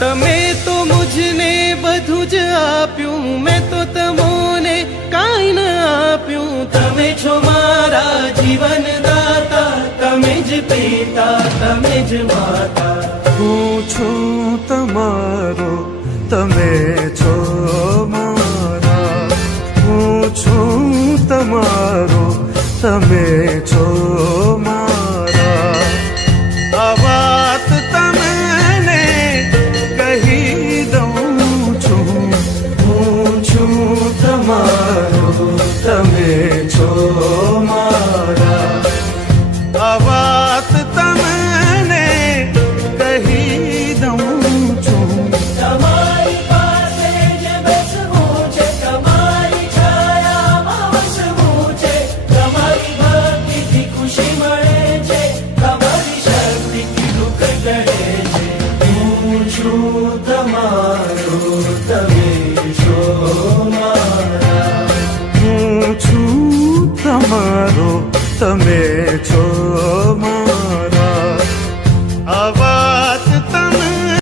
તમે તો મુझને બધું જ આપ્યું, મેં તો તમોને કાંઈ ન આપ્યું. તમે છો મારા જીવન દાતા, તમે જ પિતા, તમે જ માતા. હું છું તમારો, તમે છો મારા. હું છું તમારો, તમે છો મારા. આ વાત તમને કહી દઉં છું. હું છું તમારો, તમે છો મારા. આ વાત તમને કહી દઉં છું. તમારી પાસે જ બેસવું છે, તમારી છાયામાં વસવું છે. તમારી ભક્તિથી ખુશી મળે છે, તમારી શક્તિથી દુઃખ ટળે છે. હું છું તમારો, તમે છો મારા. હું છું તમારો, તમે છો મારા.